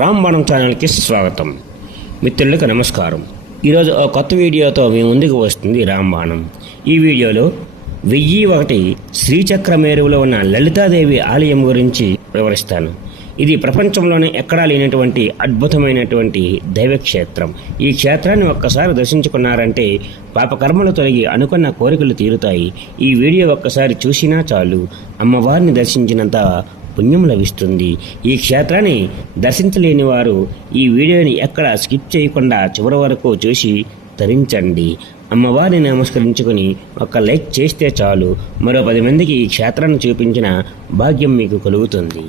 రాంబాణం ఛానల్కి స్వాగతం. మిత్రులకు నమస్కారం. ఈరోజు ఒక కొత్త వీడియోతో మీ ముందుకు వస్తుంది రాంబాణం. ఈ వీడియోలో వెయ్యి ఒకటి శ్రీచక్ర మేరువులో ఉన్న లలితాదేవి ఆలయం గురించి వివరిస్తాను. ఇది ప్రపంచంలోనే ఎక్కడా లేనటువంటి అద్భుతమైనటువంటి దైవక్షేత్రం. ఈ క్షేత్రాన్ని ఒక్కసారి దర్శించుకున్నారంటే పాపకర్మలు తొలగి అనుకున్న కోరికలు తీరుతాయి. ఈ వీడియో ఒక్కసారి చూసినా చాలు. అమ్మవారిని దర్శించినంత పుణ్యం లభిస్తుంది. ఈ క్షేత్రాన్ని దర్శించలేని వారు ఈ వీడియోని ఎక్కడ స్కిప్ చేయకుండా చివరి వరకు చూసి ధరించండి అమ్మవారిని నమస్కరించుకొని ఒక లైక్ చేస్తే చాలు. మరో పది మందికి ఈ క్షేత్రాన్ని చూపించిన భాగ్యం మీకు కలుగుతుంది.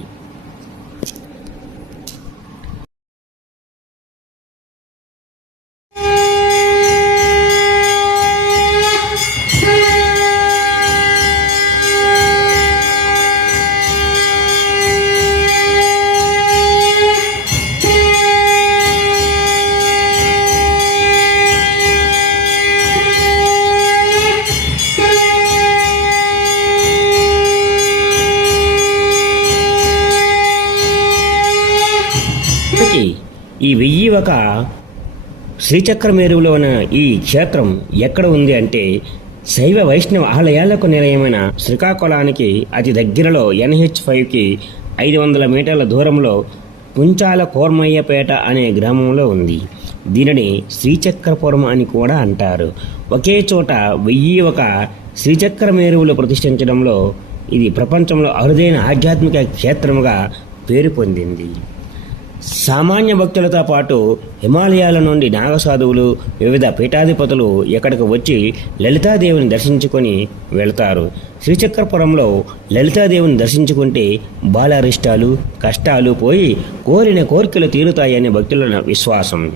ఇప్పటికీ ఈ వెయ్యి ఒక శ్రీచక్ర మేరువులో ఉన్న ఈ క్షేత్రం ఎక్కడ ఉంది అంటే శైవ వైష్ణవ ఆలయాలకు నిలయమైన శ్రీకాకుళానికి అతి దగ్గరలో ఎన్హెచ్ ఫైవ్కి ఐదు వందల మీటర్ల దూరంలో పుంచాల కోర్మయ్యపేట అనే గ్రామంలో ఉంది. దీనిని శ్రీచక్రపురం అని కూడా అంటారు. ఒకే చోట వెయ్యి ఒక శ్రీచక్ర మేరువులు ప్రతిష్ఠించడంలో ఇది ప్రపంచంలో అరుదైన ఆధ్యాత్మిక క్షేత్రముగా పేరు పొందింది. సామాన్య భక్తులతో పాటు హిమాలయాల నుండి నాగసాధువులు వివిధ పీఠాధిపతులు ఇక్కడికి వచ్చి లలితాదేవిని దర్శించుకొని వెళతారు. శ్రీచక్రపురంలో లలితాదేవిని దర్శించుకుంటే బాలారిష్టాలు కష్టాలు పోయి కోరిన కోరికలు తీరుతాయని భక్తుల విశ్వాసం.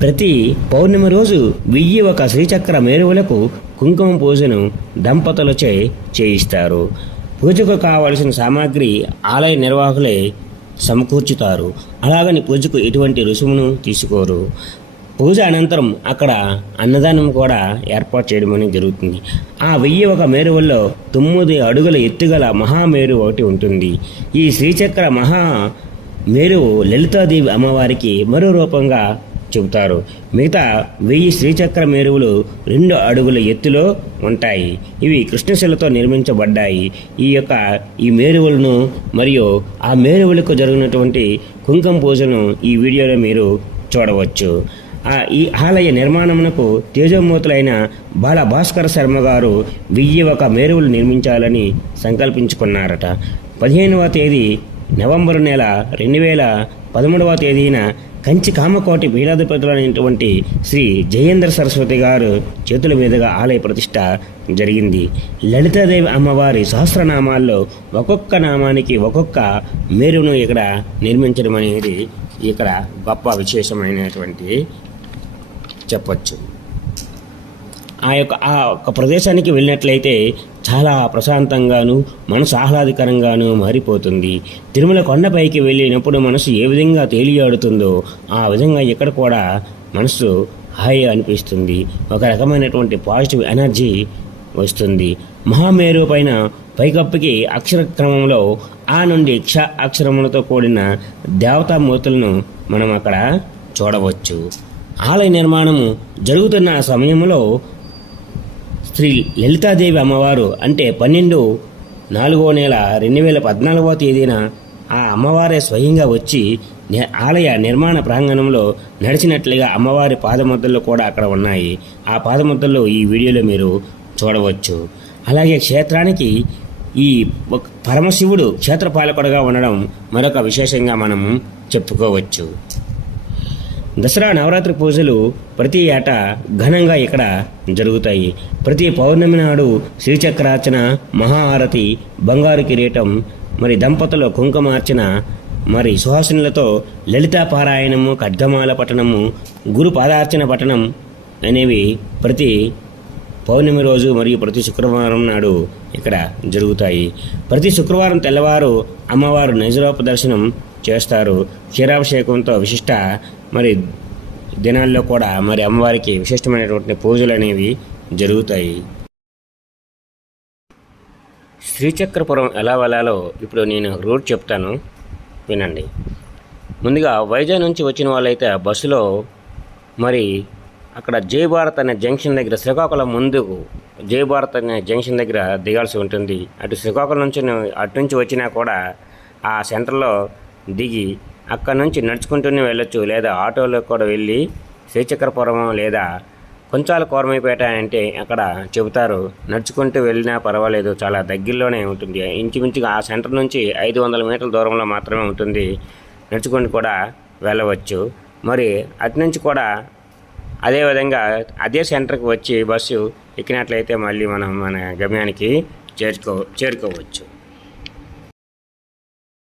ప్రతి పౌర్ణమి రోజు వెయ్యి ఒక శ్రీచక్ర మేరువులకు కుంకుమ పూజను దంపతులచే చేయిస్తారు. పూజకు కావలసిన సామాగ్రి ఆలయ నిర్వాహకులే సమకూర్చుతారు. అలాగని పూజకు ఎటువంటి రుసుమును తీసుకోరు. పూజ అనంతరం అక్కడ అన్నదానం కూడా ఏర్పాటు చేయడం అనేది జరుగుతుంది. ఆ వెయ్యి ఒక మేరువల్లో తొమ్మిది అడుగుల ఎత్తుగల మహామేరు ఒకటి ఉంటుంది. ఈ శ్రీచక్ర మహా మేరు లలితాదేవి అమ్మవారికి మరో రూపంగా చెబుతారు. మిగతా వెయ్యి శ్రీచక్ర మేరువులు రెండు అడుగుల ఎత్తులో ఉంటాయి. ఇవి కృష్ణశిలతో నిర్మించబడ్డాయి. ఈ యొక్క ఈ మేరువులను మరియు ఆ మేరువులకు జరిగినటువంటి కుంకం పూజను ఈ వీడియోలో మీరు చూడవచ్చు. ఆ ఈ ఆలయ నిర్మాణమునకు తేజోమూతులైన బాల భాస్కర శర్మ గారు వెయ్యి ఒక మేరువులు నిర్మించాలని సంకల్పించుకున్నారట. పదిహేనవ తేదీ నవంబరు నెల రెండు వేల పదమూడవ తేదీన కంచి కామకోటి పీఠాధిపతులైనటువంటి శ్రీ జయేంద్ర సరస్వతి గారు చేతుల మీదుగా ఆలయ ప్రతిష్ట జరిగింది. లలితాదేవి అమ్మవారి సహస్రనామాల్లో ఒక్కొక్క నామానికి ఒక్కొక్క మేరును ఇక్కడ నిర్మించడం అనేది ఇక్కడ గొప్ప విశేషమైనటువంటి చెప్పచ్చు. ఆ యొక్క ఆ యొక్క ప్రదేశానికి వెళ్ళినట్లయితే చాలా ప్రశాంతంగాను మనసు ఆహ్లాదకరంగాను మారిపోతుంది. తిరుమల కొండపైకి వెళ్ళినప్పుడు మనసు ఏ విధంగా తేలియాడుతుందో ఆ విధంగా ఇక్కడ కూడా మనసు హాయి అనిపిస్తుంది. ఒక రకమైనటువంటి పాజిటివ్ ఎనర్జీ వస్తుంది. మహామేరు పైన పైకప్పుకి అక్షర క్రమంలో ఆ నుండి క్ష అక్షరములతో కూడిన దేవతామూర్తులను మనం అక్కడ చూడవచ్చు. ఆలయ నిర్మాణము జరుగుతున్న సమయంలో శ్రీ లలితాదేవి అమ్మవారు అంటే పన్నెండు నాలుగో నెల రెండు వేల పద్నాలుగవ తేదీన ఆ అమ్మవారే స్వయంగా వచ్చి ఆలయ నిర్మాణ ప్రాంగణంలో నడిచినట్లుగా అమ్మవారి పాదముద్రలు కూడా అక్కడ ఉన్నాయి. ఆ పాదముద్రలు ఈ వీడియోలో మీరు చూడవచ్చు. అలాగే క్షేత్రానికి ఈ పరమశివుడు క్షేత్రపాలకుడుగా ఉండడం మరొక విశేషంగా మనం చెప్పుకోవచ్చు. దసరా నవరాత్రి పూజలు ప్రతి ఏటా ఘనంగా ఇక్కడ జరుగుతాయి. ప్రతి పౌర్ణమి నాడు శ్రీచక్రార్చన మహాహారతి బంగారు కిరీటం మరి దంపతుల కుంకుమార్చన మరి సుహాసినులతో లలితా పారాయణము ఖడ్గమాల పఠనము గురు పాదార్చన పఠనం అనేవి ప్రతి పౌర్ణమి రోజు మరియు ప్రతి శుక్రవారం నాడు ఇక్కడ జరుగుతాయి. ప్రతి శుక్రవారం తెల్లవారు అమ్మవారు నైజరూప దర్శనం చేస్తారు. క్షీరాభిషేకంతో విశిష్ట మరి దినాల్లో కూడా మరి అమ్మవారికి విశిష్టమైనటువంటి పూజలు అనేవి జరుగుతాయి. శ్రీచక్రపురం ఎలా వెళ్ళాలో ఇప్పుడు నేను రూట్ చెప్తాను. వినండి. ముందుగా వైజాగ్ నుంచి వచ్చిన వాళ్ళైతే బస్సులో మరి అక్కడ జై భారత్ అనే జంక్షన్ దగ్గర శ్రీకాకుళం ముందుకు జై భారత్ అనే జంక్షన్ దగ్గర దిగాల్సి ఉంటుంది. అటు శ్రీకాకుళం నుంచి అటు నుంచి వచ్చినా కూడా ఆ సెంటర్లో దిగి అక్కడ నుంచి నడుచుకుంటూనే వెళ్ళొచ్చు. లేదా ఆటోలో కూడా వెళ్ళి శ్రీచక్రపురం లేదా కొంచాల కోరమైపేట అంటే అక్కడ చెబుతారు. నడుచుకుంటూ వెళ్ళినా పర్వాలేదు. చాలా దగ్గరలోనే ఉంటుంది. ఇంచుమించుగా ఆ సెంటర్ నుంచి ఐదు వందల మీటర్ల దూరంలో మాత్రమే ఉంటుంది. నడుచుకుంటూ కూడా వెళ్ళవచ్చు. మరి అటు నుంచి కూడా అదేవిధంగా అదే సెంటర్కి వచ్చి బస్సు ఎక్కినట్లయితే మళ్ళీ మనం మన గమ్యానికి చేరుకో చేరుకోవచ్చు.